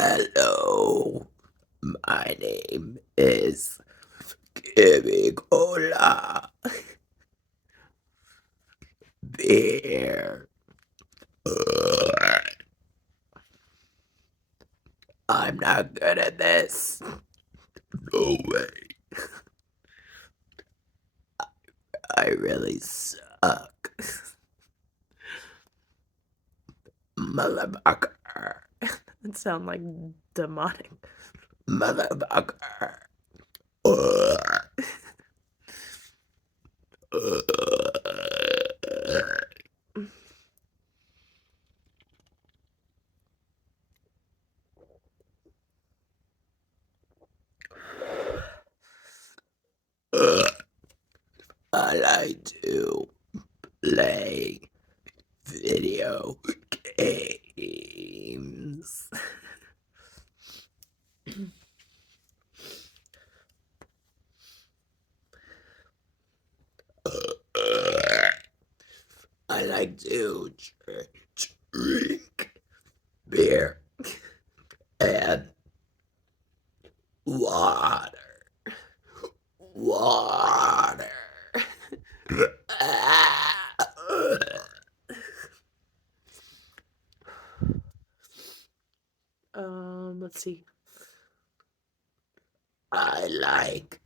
Hello, my name is Kimmy Cola Beer. I'm not good at this. No way. I really suck. Motherfucker. That sound like demonic. Motherfucker. I like to play video games. I like to drink beer and water. Water. Let's see. I like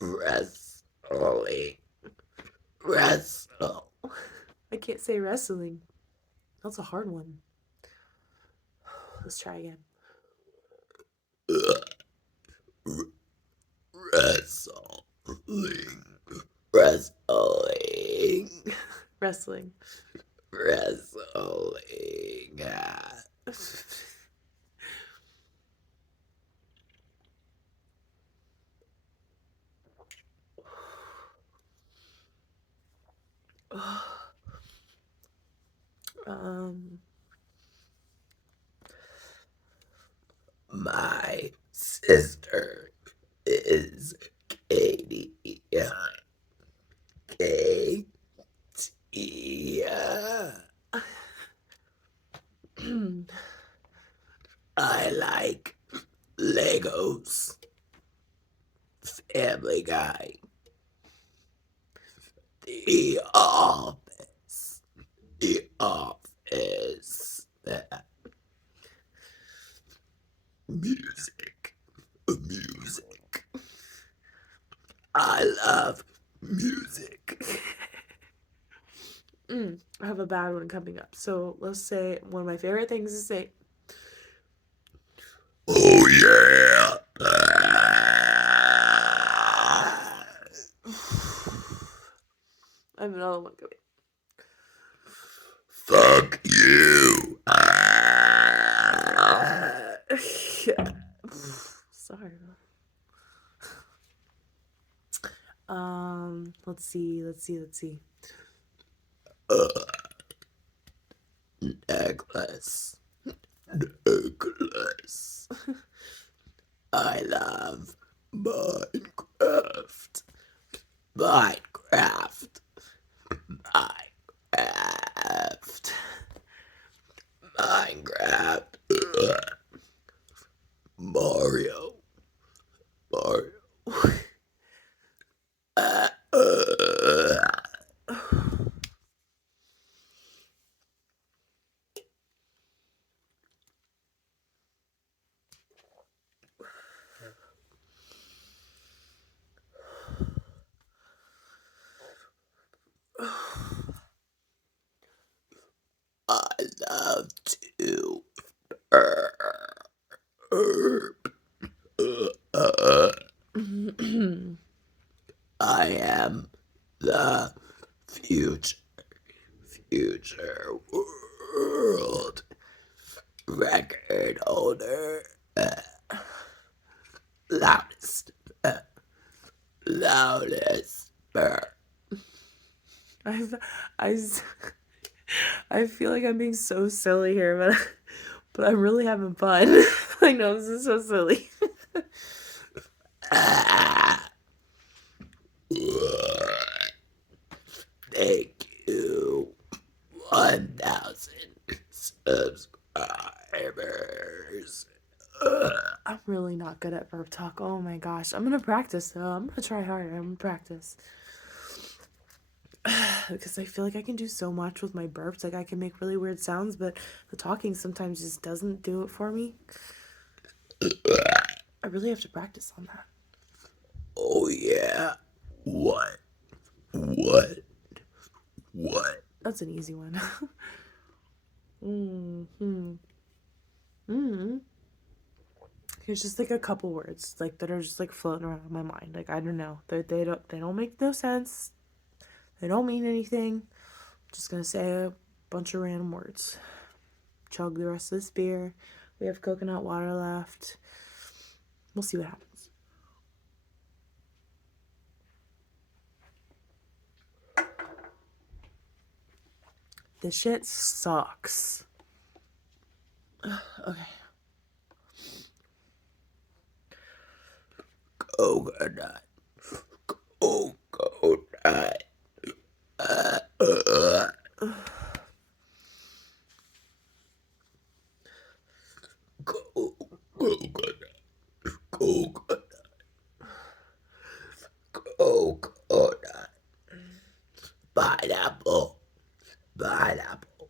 wrestling. Wrestle. I can't say wrestling. That's a hard one. Let's try again. Wrestling. Wrestling. Wrestling. Wrestling. My sister is Katie. Katie. I like Legos. Family Guy. The Office. The Office. Music. Music. I love music. I have a bad one coming up. So let's say one of my favorite things to say. Oh yeah. I have another one coming. Fuck you. Sorry. Let's see. Necklace. Necklace. I love Minecraft. Minecraft. Minecraft. Minecraft. Mario. Mario. I love to burp. I am the future. Future world record holder. Loudest. Loudest burp. I, I feel like I'm being so silly here, but I'm really having fun. I know this is so silly. Thank you. 1,000 subscribers. I'm really not good at burp talk. Oh my gosh. I'm gonna practice though. I'm gonna try harder. I'm gonna practice. Because I feel like I can do so much with my burps. Like I can make really weird sounds, but the talking sometimes just doesn't do it for me. I really have to practice on that. Oh yeah. What? What? What? That's an easy one. mm-hmm. Mm-hmm. It's just like a couple words like that are just like floating around in my mind. Like I don't know. They don't make no sense. They don't mean anything. I'm just gonna say a bunch of random words. Chug the rest of this beer. We have coconut water left. We'll see what happens. This shit sucks. Okay. Coconut. Coconut. Coconut. Coconut. Coconut. Pineapple. Pineapple.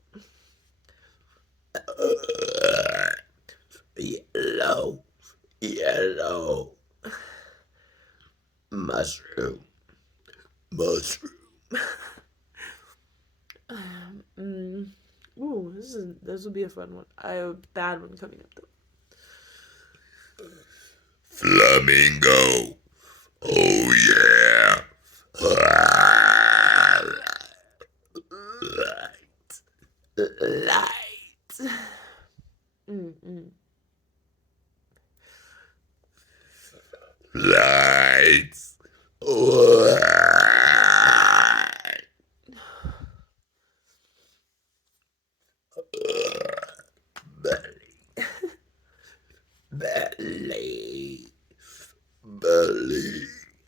Yellow. Yellow. Mushroom. Mushroom. Ooh, this will be a fun one. I have a bad one coming up though. Flamingo. Oh yeah. Light. Lights. Belly. Belly. Belly.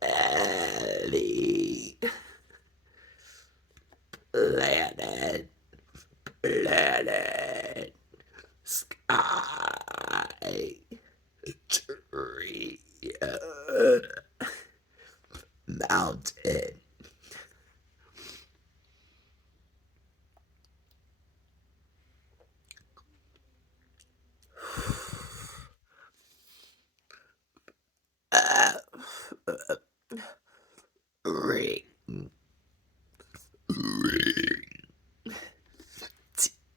Belly. Planet. Planet. Sky. Tree. Mountain. Ring. Ring.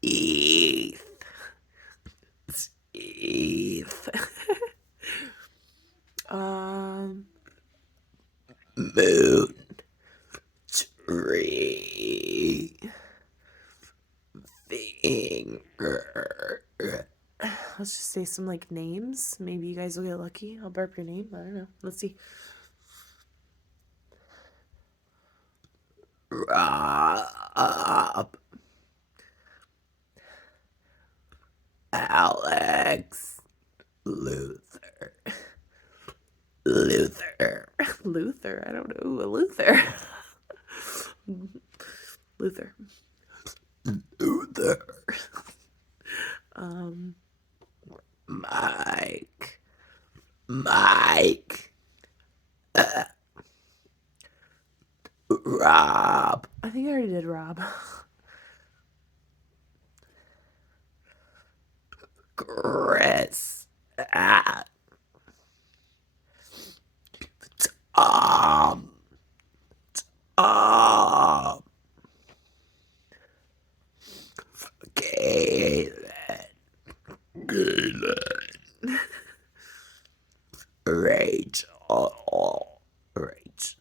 Teeth. Teeth. Moon. Tree. Finger. Let's just say some like names. Maybe you guys will get lucky. I'll burp your name. I don't know. Let's see. Rob. Alex. Luther. Luther. Luther. I don't know. Ooh, a Luther. Luther. Luther. Mike. Mike. Rob. I think I already did Rob. Chris. Tom. Tom. Galen. Galen. Rachel. Rachel.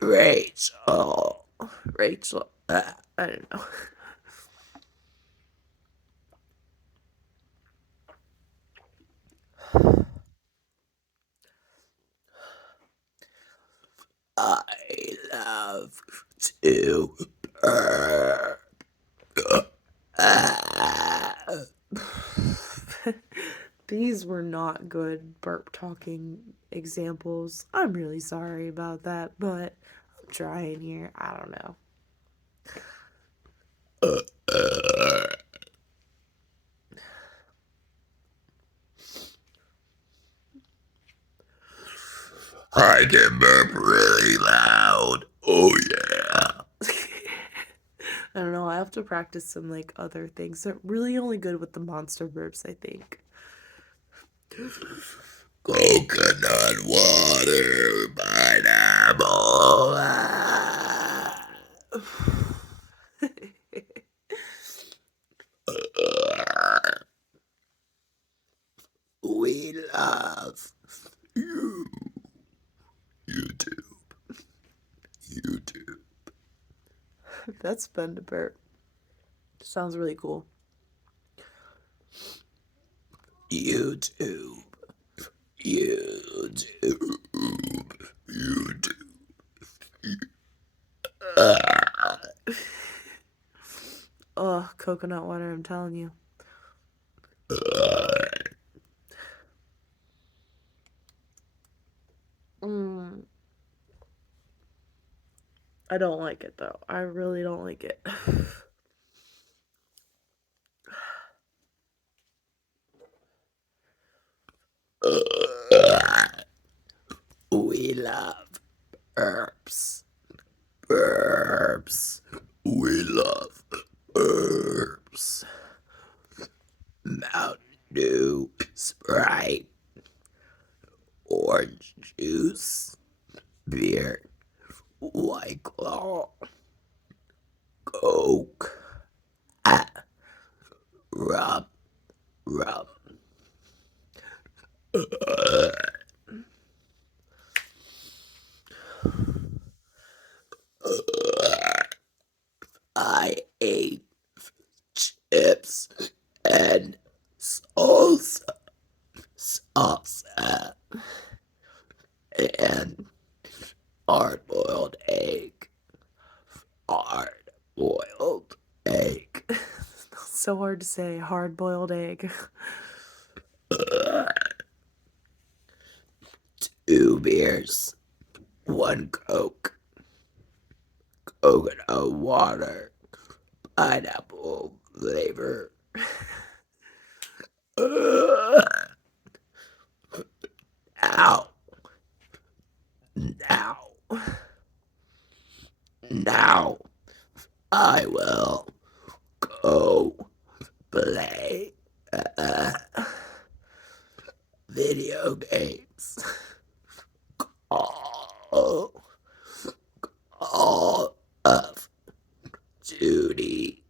Rachel. Rachel. I don't know. I love to burp. These were not good burp talking examples. I'm really sorry about that, but I'm trying here. I don't know. I can burp really loud. Oh yeah. I don't know. I have to practice some like other things. They're really only good with the monster burps, I think. Coconut water, pineapple. We love you. YouTube. YouTube. That's fun to burp. Sounds really cool. YouTube. YouTube. YouTube. Oh, coconut water, I'm telling you. Mm. I don't like it though. I really don't like it. We love burps. Burps. We love burps. Mountain Dew, Sprite, orange juice, beer, White Claw, Coke, rum, rum. I ate chips and salsa, salsa, and hard-boiled egg, hard-boiled egg. So hard to say. Hard boiled egg. 2 beers, 1 Coke, coconut water, pineapple flavor. Now, now, now, I will go play video games. Call of Duty.